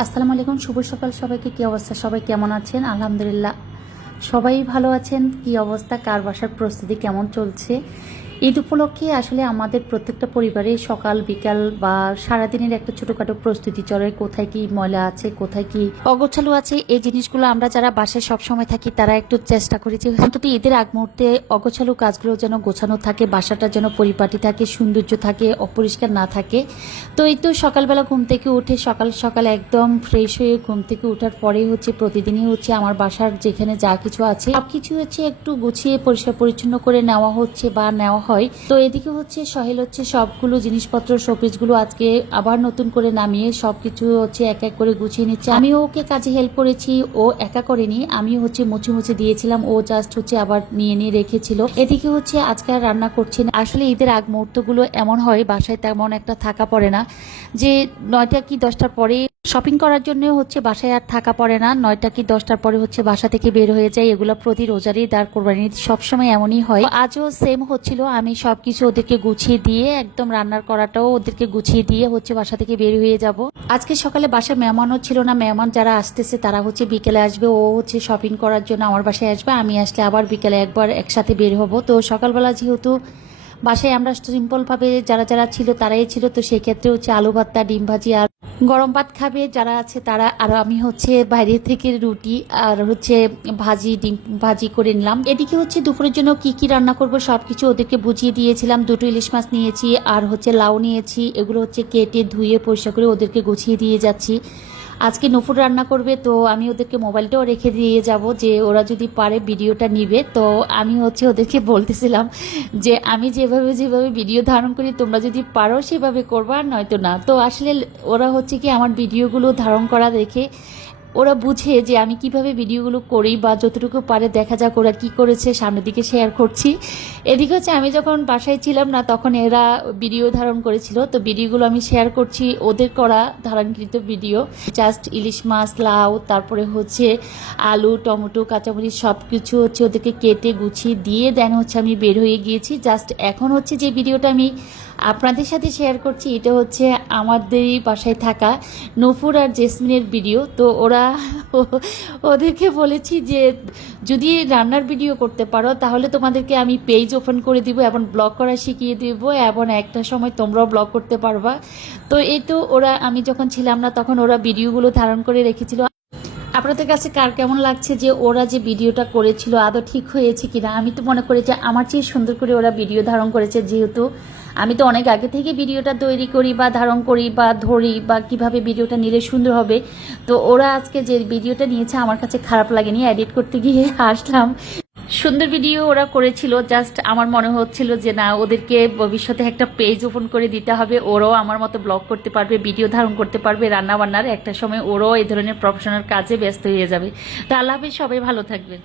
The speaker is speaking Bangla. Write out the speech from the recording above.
আসসালামু আলাইকুম, শুভ সকাল সবাইকে। কি অবস্থা? সবাই কেমন আছেন? আলহামদুলিল্লাহ। সবাই ভালো আছেন? কি অবস্থা? কার বাসার প্রস্তুতি কেমন চলছে? ঈদ উপলক্ষে আসলে আমাদের প্রত্যেকটা পরিবারে সকাল, বিকাল বা সারাদিনের একটা ছোটখাটো প্রস্তুতি চলে। কোথায় কি ময়লা আছে, কোথায় কি অগোছালো আছে, এই জিনিসগুলো আমরা যারা বাসায় সবসময় থাকি, তারা একটু চেষ্টা করি যে অন্তত ঈদের আগ মুহূর্তে অগোছালো কাজগুলো যেন গোছানো থাকে, বাসাটা যেন পরিপাটি থাকে, সৌন্দর্য থাকে, অপরিষ্কার না থাকে। তো এই তো সকালবেলা ঘুম থেকে উঠে সকাল সকাল একদম ফ্রেশ হয়ে ঘুম থেকে ওঠার পরেই হচ্ছে প্রতিদিনই হচ্ছে আমার বাসার যেখানে যা কিছু আছে সব কিছু হচ্ছে একটু গুছিয়ে পরিষ্কার পরিচ্ছন্ন করে নেওয়া হচ্ছে বা নেওয়া হয়। তো এদিকে হচ্ছে সহেল হচ্ছে সবগুলো জিনিসপত্র শোপিসগুলো আজকে আবার নতুন করে নামিয়ে সবকিছু হচ্ছে এক এক করে গুছিয়ে নিচ্ছে। আমিও ওকে কাজে হেল্প করেছি, ও একা করেনি। আমিও হচ্ছে মুছে মুছে দিয়েছিলাম, ও জাস্ট হচ্ছে আবার নিয়ে নিয়ে রেখেছিল। এদিকে হচ্ছে আজকে আর রান্না করছি না। আসলে ঈদের আগ মুহূর্তগুলো এমন হয়, বাসায় তেমন একটা থাকা পড়ে না যে নয়টা কি দশটার পরে শপিং করার জন্য হচ্ছে বাসায় আর থাকা পড়ে না, নয়টা কি দশটার পরে হচ্ছে বাসা থেকে বের হয়ে যায়, এগুলো প্রতি রোজারই দাঁড় কোরবানি সবসময় এমনই হয়। আজও সেম হচ্ছিল, আমি সবকিছু ওদেরকে গুছিয়ে দিয়ে, একদম রান্নার করাটাও ওদেরকে গুছিয়ে দিয়ে হচ্ছে বাসা থেকে বের হয়ে যাব। আজকে সকালে বাসায় মেহমানও ছিল না, মেহমান যারা আসতেছে তারা হচ্ছে বিকেলে আসবে, ও হচ্ছে শপিং করার জন্য আমার বাসায় আসবে, আমি আসলে আবার বিকেলে একবার একসাথে বের হব। তো সকালবেলা যেহেতু বাসায় আমরা সিম্পলভাবে যারা যারা ছিল তারাই ছিল, তো সেই ক্ষেত্রে হচ্ছে আলু ভর্তা, ডিম ভাজি আর গরম ভাত খাবে যারা আছে তারা। আর আমি হচ্ছে বাইরে থেকে রুটি আর হচ্ছে ভাজি, ডিম ভাজি করে নিলাম। এদিকে হচ্ছে দুপুরের জন্য কি কি রান্না করব সব কিছু ওদেরকে বুঝিয়ে দিয়েছিলাম। দুটো ইলিশ মাছ নিয়েছি আর হচ্ছে লাউ নিয়েছি। এগুলো হচ্ছে কেটে ধুয়ে পরিষ্কার করে ওদেরকে গুছিয়ে দিয়ে যাচ্ছি। আজকে নফুর রান্না করবে, তো আমি ওদেরকে মোবাইলটাও রেখে দিয়ে যাব যে ওরা যদি পারে ভিডিওটা নিবে। তো আমি হচ্ছে ওদেরকে বলতেছিলাম যে আমি যেভাবে যেভাবে ভিডিও ধারণ করি, তোমরা যদি পারো সেভাবে করবা, আর নয়তো না। তো আসলে ওরা হচ্ছে কি আমার ভিডিওগুলো ধারণ করা দেখে ওরা বুঝে যে আমি কীভাবে ভিডিওগুলো করি বা যতটুকু পারে দেখা যাক ওরা কি করেছে, সামনের দিকে শেয়ার করছি। এদিকে হচ্ছে আমি যখন বাসায় ছিলাম না, তখন এরা ভিডিও ধারণ করেছিল। তো ভিডিওগুলো আমি শেয়ার করছি ওদের করা ধারণকৃত ভিডিও জাস্ট ইলিশ মাছ, লাউ, তারপরে হচ্ছে আলু, টমেটো, কাঁচামরিচ সব কিছু হচ্ছে ওদেরকে কেটে, গুছিয়ে দিয়ে দেন হচ্ছে আমি বের হয়ে গিয়েছি। জাস্ট এখন হচ্ছে যে ভিডিওটা আমি আপনাদের সাথে শেয়ার করছি, এটা হচ্ছে আমাদেরই বাসায় থাকা নফুর আর জেসমিনের ভিডিও তো ওরা ওদেরকে বলেছি যে, যদি রান্নার ভিডিও করতে পারো, তাহলে তোমাদেরকে আমি পেজ ওপেন করে দিব এবং ব্লগ করা শিখিয়ে দিব এবং একটা সময় তোমরাও ব্লগ করতে পারবা। তো এই তো ওরা, আমি যখন ছিলাম না, তখন ওরা ভিডিওগুলো ধারণ করে রেখেছিল। আপনাদের কাছে কার কেমন লাগছে যে ওরা যে ভিডিওটা করেছিল, আদৌ ঠিক হয়েছে কিনা? আমি তো মনে করি যে আমার চেয়ে সুন্দর করে ওরা ভিডিও ধারণ করেছে যেহেতু আমি তো অনেক আগে থেকে ভিডিওটা তৈরি করি বা ধারণ করি বা ধরি বা কীভাবে ভিডিওটা নিলে সুন্দর হবে। তো ওরা আজকে যে ভিডিওটা নিয়েছে, আমার কাছে খারাপ লাগেনি। এডিট করতে গিয়ে আসলাম। সুন্দর ভিডিও ওরা করেছিল জাস্ট আমার মনে হচ্ছিল যে না, ওদেরকে ভবিষ্যতে একটা পেজ ওপেন করে দিতে হবে, ওরাও আমার মতো ব্লগ করতে পারবে ভিডিও ধারণ করতে পারবে, রান্নাবান্নার একটা সময় ওরাও এই ধরনের প্রফেশনাল কাজে ব্যস্ত হয়ে যাবে। তা আল্লাহ সবাই ভালো থাকবেন।